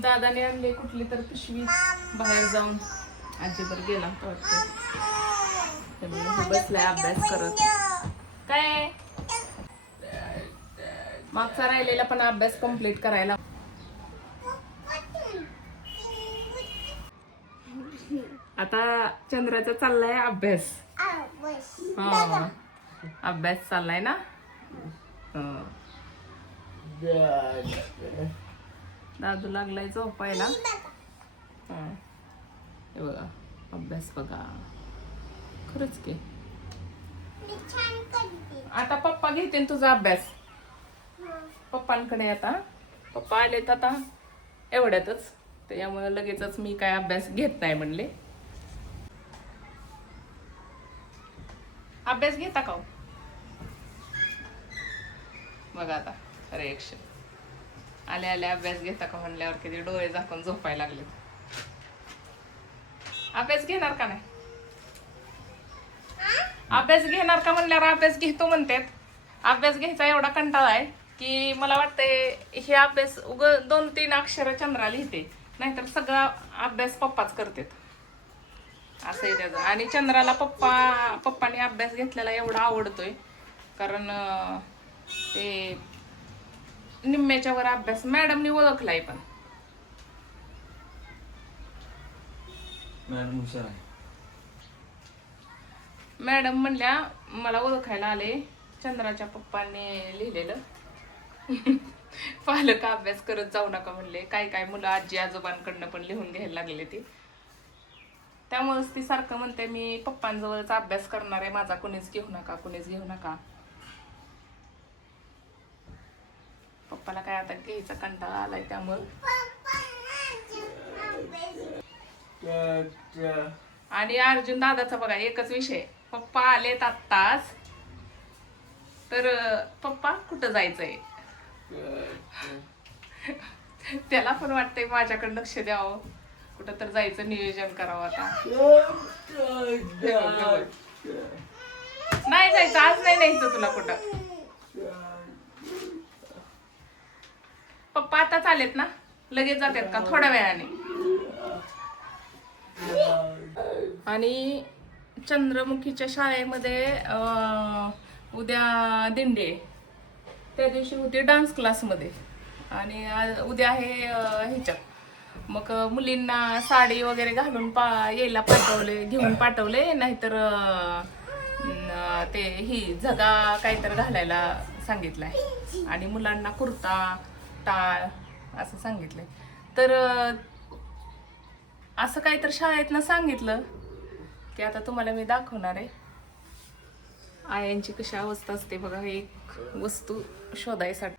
दादाने आणले कुठली तर पिशवी बाहेर जाऊन आजीवर गेला होता वाटतं. बसलाय अभ्यास करत. काय मागचा राहिलेला पण अभ्यास कंप्लीट करायला. आता चंद्राचा चाललाय अभ्यास. हा अभ्यास चाललाय ना. दादू लागलाय झोपायला. हे बघा अभ्यास बघा खरंच की. आता पप्पा घेते तुझा अभ्यास. पप्पांकडे आता पप्पा आलेत आता एवढ्यातच, त्यामुळे लगेचच मी काय अभ्यास घेत नाही म्हणले. अभ्यास घेता का बघा आता रिएक्शन. आले आले अभ्यास घेता का म्हणल्यावर किती डोळे झाकून झोपायला लागले. अभ्यास घेणार का नाही? अभ्यास घेणार का म्हणल्यावर अभ्यास घेतो म्हणतात. अभ्यास घ्यायचा एवढा कंटाळा आहे की मला वाटतंय हे अभ्यास उग 2-3 अक्षर चंद्रा लिहिते, नाहीतर सगळा अभ्यास पप्पाच करतात असं आहे त्याचं. आणि चंद्राला पप्पाने अभ्यास घेतलेला एवढा आवडतोय कारण ते निम्म्याच्या वर अभ्यास मॅडमनी ओळखलाय. पण मॅडम हुशार आहे. मॅडम म्हणल्या मला ओळखायला आले चंद्राच्या पप्पांनी लिहिलेलं. पालक अभ्यास करत जाऊ नका म्हणले. काय काय मुलं आजी आजोबांकडनं पण लिहून घ्यायला लागले ती. त्यामुळेच ती सारखं म्हणते मी पप्पांजवळचा अभ्यास करणार आहे, माझा कुणीच घेऊ नका, कुणीच घेऊ नका. पप्पाला काय आता घ्यायचा कंटाळा आलाय त्यामुळं. आणि अर्जुन दादाचा बघा एकच विषय. पप्पा आलेत आत्ताच तर पप्पा कुठं जायचंय. त्याला पण वाटतंय माझ्याकडे लक्ष द्यावं, कुठं तर जायचं नियोजन करावं. आता नाही जायचं आज, नाही न्यायचं तुला कुठं. पप्पा आताच आलेत ना, लगेच जातात का थोड्या वेळाने. आणि चंद्रमुखीच्या शाळेमध्ये उद्या दिंडी आहे. त्या दिवशी होती डान्स क्लासमध्ये आणि उद्या आहे ह्याच्यात. मग मुलींना साडी वगैरे घालून यायला पाठवले, घेऊन पाठवले. नाहीतर ते ही झगा काहीतरी घालायला सांगितलंय आणि मुलांना कुर्ता टाळ असं सांगितलंय. तर असं काहीतरी शाळेतनं सांगितलं की आता तुम्हाला मी दाखवणार आहे आयांची कशी अवस्था असते बघा. एक वस्तू शोधायसाठी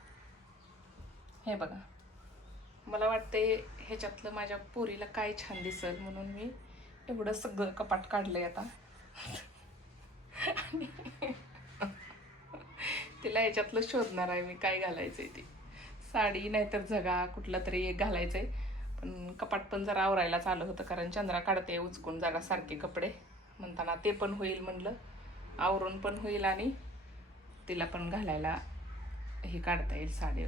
हे बघा. मला वाटते ह्याच्यातलं माझ्या पोरीला काय छान दिसेल म्हणून मी एवढं सगळं कपाट काढलंय आता. तिला ह्याच्यातलं शोधणार आहे मी काय घालायचंय ते. साडी नाहीतर झगा कुठला तरी एक घालायचंय. पण कपाट पण जरा आवरायला चालू होतं कारण चंद्रा काढते उचकून जागा सारखे कपडे म्हणताना ते पण होईल म्हणलं, आवरून पण होईल आणि तिला पण घालायला हे काढता येईल साडी.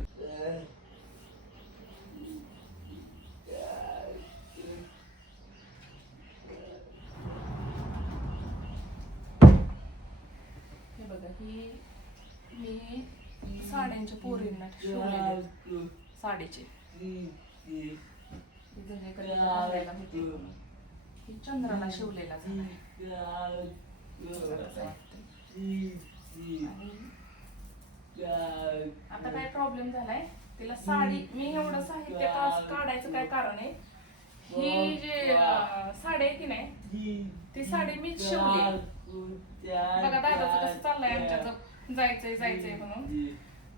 हे बघा ही मी साड्यांच्या पोरींना शिवलेले साडीचे घालायला होते म्हणून ही चंद्राला शिवलेला झालाय. आता काय प्रॉब्लेम झालाय तिला साडी. मी एवढं साहित्य काढायचं काय कारण आहे, ही जे साडी आहे की नाही ती साडी मीच शिवली. बघा दादाचं कसं चाललंय आमच्या जायचंय जायचंय म्हणून.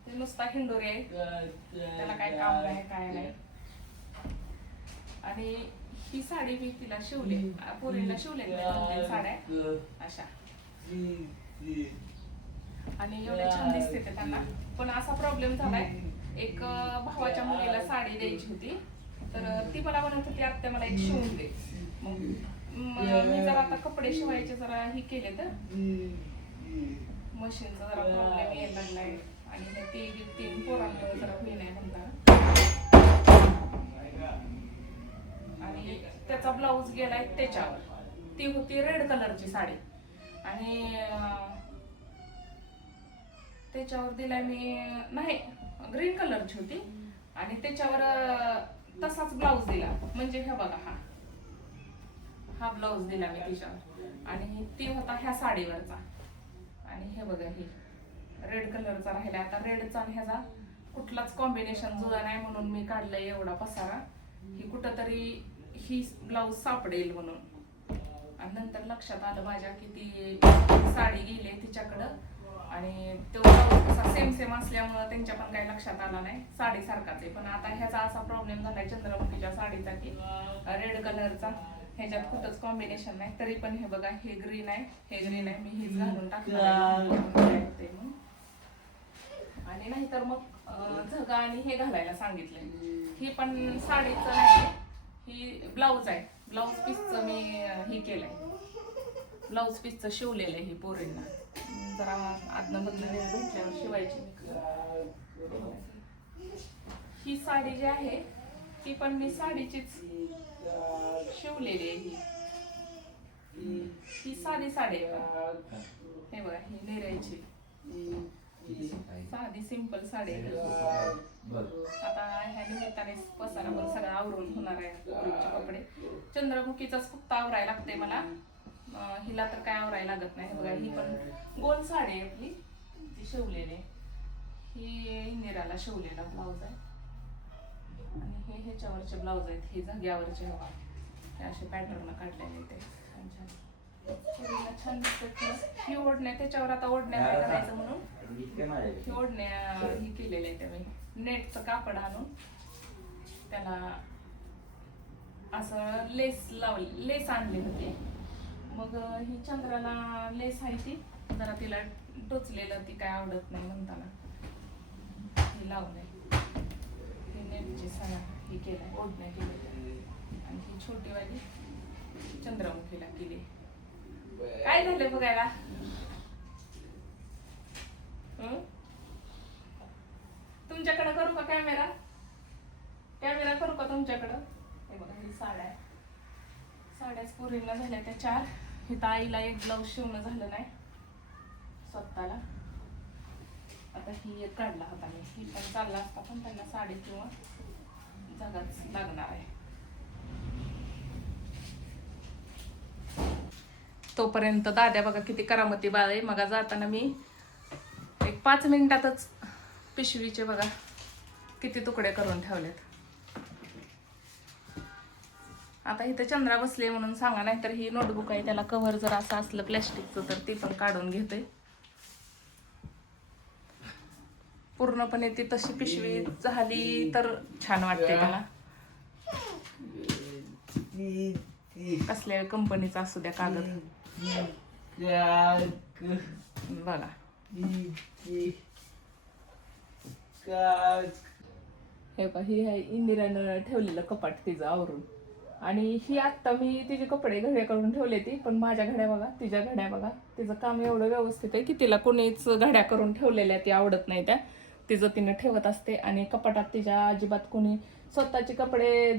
ते नुसता हिंडोरी आहे, त्याला काय काम नाही काय नाही. आणि ही साडी मी तिला शिवली, पोरीला शिवले 2-3 साड्या अशा. आणि एवढे छान दिसते ते त्यांना. पण असा प्रॉब्लेम झालाय, एक भावाच्या मुलीला साडी द्यायची होती तर ती मला म्हणत होती आत्या मला एक शिवून दे. मग मी जरा आता कपडे शिवायचे जरा ही केले तर मशीनचा जरा प्रॉब्लेम यायला लागलाय आणि ते 3 पोरांमुळे जरा होई नाही म्हणता. रुपयाचा ब्लाऊज गेलाय त्याच्यावर. ती होती रेड कलरची साडी आणि त्याच्यावर दिलाय मी, नाही ग्रीन कलरची होती आणि त्याच्यावर तसाच ब्लाऊज दिला. म्हणजे हे बघा, हा ब्लाऊज दिला मी त्याच्यावर आणि ती होता ह्या साडीवरचा. आणि हे बघा, ही रेड कलरचा राहिला. आता रेडचा आणि ह्याचा कुठलाच कॉम्बिनेशन जुळा नाही म्हणून मी काढलंय एवढा पसारा. ही कुठंतरी ही ब्लाऊज सापडेल म्हणून. आणि नंतर लक्षात आलं माझ्या की ती साडी गेली तिच्याकडं आणि तो ब्लाऊज कसा सेम सेम असल्यामुळं त्यांच्या पण काही लक्षात आला नाही. साडी सारखाच आहे, पण आता ह्याचा असा प्रॉब्लेम झालाय चंद्रमुखीच्या साडीचा की रेड कलरचा ह्याच्यात कुठंच कॉम्बिनेशन नाही. तरी पण हे बघा, हे ग्रीन आहे, हे ग्रीन आहे, मी हेच घालून टाकणार. आणि नाहीतर मग झगा आणि हे घालायला सांगितलंय. ही पण साडीचं नाही, ही ब्लाऊज आहे. ब्लाऊज पीसचं मी हे केलंय, ब्लाऊज पीसचं शिवलेलं आहे. ही पोरींना जरा आदनं बदनं भेटल्यावर शिवायची. ही साडी जी आहे ती पण मी साडीचीच शिवलेली आहे. ही साधी साडी आहे. हे बघा, ही नेरायची साधी सिंपल साडी आहे. आता ह्या निमित्ताने पसारावर सगळं आवरून होणार आहे. कपडे चंद्रमुखीचाच फक्त आवरायला लागते मला, हिला तर काय आवरायला लागत नाही. बघा, ही पण गोल साडी आहे आपली, ती शिवलेली. ही इंदिराला शिवलेला ब्लाऊज आहे आणि हे ह्याच्यावरचे ब्लाऊज आहेत, हे जाग्यावरचे हे असे पॅटर्न काढलेले ते छान छान छान दिसतात. ही ओढण्या त्याच्यावर आता ओढण्या काय करायचं म्हणून ही ओढण्या ही केलेले आहे. मी नेटचं कापड आणून त्याला असं लेस आणली होती. मग ही चंद्राला लेस आहे ती जरा तिला टोचलेलं ती काय आवडत नाही म्हणताना ही लावलंय. ही नेटची सणा ही केलाय, ओढण्या केलेल्या. आणि ही छोटीवाली चंद्रमुखीला केली. काय झालं बघायला? तुमच्याकडे करू का कॅमेरा? कॅमेरा करू का तुमच्याकडं? हे बघा, ही साड्याच पोरींना झाल्या त्या 4. इथं आईला एक ब्लाऊज शिवणं झालं नाही स्वतःला. आता ही एक काढला होता मी, ही पण चालला असता पण त्यांना साडी किंवा जगाच लागणार आहे. तोपर्यंत दाद्या बघा किती करामती बाळ आहे. मग जाताना मी एक 5 मिनिटातच पिशवीचे बघा किती तुकडे करून ठेवलेत. आता इथं चंद्रा बसले म्हणून सांगा, नाही तर ही नोटबुक आहे त्याला कव्हर जर असं असलं प्लॅस्टिकचं तर ती पण काढून घेते. पूर्णपणे ती तशी पिशवी झाली तर छान वाटते त्याला. कसल्या कंपनीचा असू द्या कागद बघा. हे बघा, ही आहे इंदिरानं ठेवलेलं कपाट तिचं आवरून. आणि ही आत्ता मी तिचे कपडे घड्या करून ठेवले ती, पण माझ्या घड्या बघा, तिच्या घड्या बघा. तिचं काम एवढं व्यवस्थित आहे की तिला कोणीच घड्या करून ठेवलेल्या ती आवडत नाही. त्या तिचं तिनं ठेवत असते. आणि कपाटात तिच्या अजिबात कोणी स्वतःचे कपडे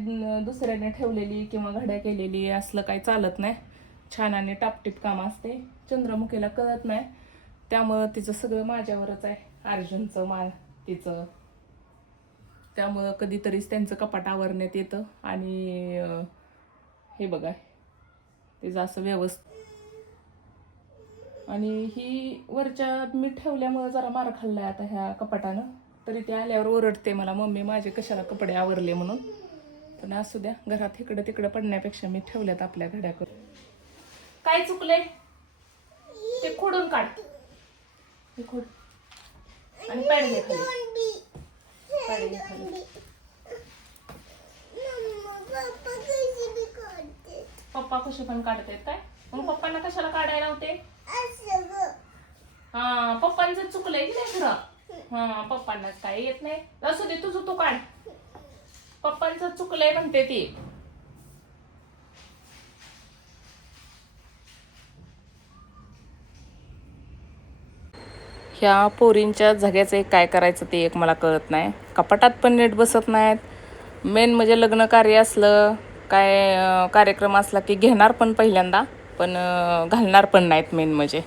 दुसऱ्याने ठेवलेली किंवा घड्या केलेली असलं काही चालत नाही. छान आणि टापटीप काम असते. चंद्रमुखीला कळत नाही, त्यामुळं तिचं सगळं माझ्यावरच आहे. अर्जुनचं मान तिचं, त्यामुळं कधीतरीच त्यांचं कपाट आवरण्यात येतं. आणि हे बघा तिचं असं व्यवस्थित. आणि ही वरच्या मी ठेवल्यामुळं जरा मार खाल्लाय आता ह्या कपाटानं. तरी ते आल्यावर ओरडते मला, मम्मी माझे कशाला कपडे आवरले म्हणून. पण असू द्या, घरात इकडं तिकडं पडण्यापेक्षा मी ठेवल्यात आपल्या घड्या करून. काय चुकलंय ते खोडून काढ, हे खोड. आणि पॅड घे खाली, पॅड घे खाली. पप्पा कशी पण काढतात काय? मग पप्पांना कशाला काढायला होते? हा, पप्पांचं चुकलंय की नाही खरं? हा, पप्पांनाच काय येत नाही. असू दे, तुझं तू काढ. पप्पांचं चुकलंय म्हणते ती. ह्या पोरींच्या झग्याचं एक काय करायचं ते एक मला कळत नाही. कपाटात पण नीट बसत नाहीत. मेन म्हणजे लग्न कार्य असलं काय कार्यक्रम असला की घेणार पण पहिल्यांदा, पण घालणार पण नाहीत मेन म्हणजे.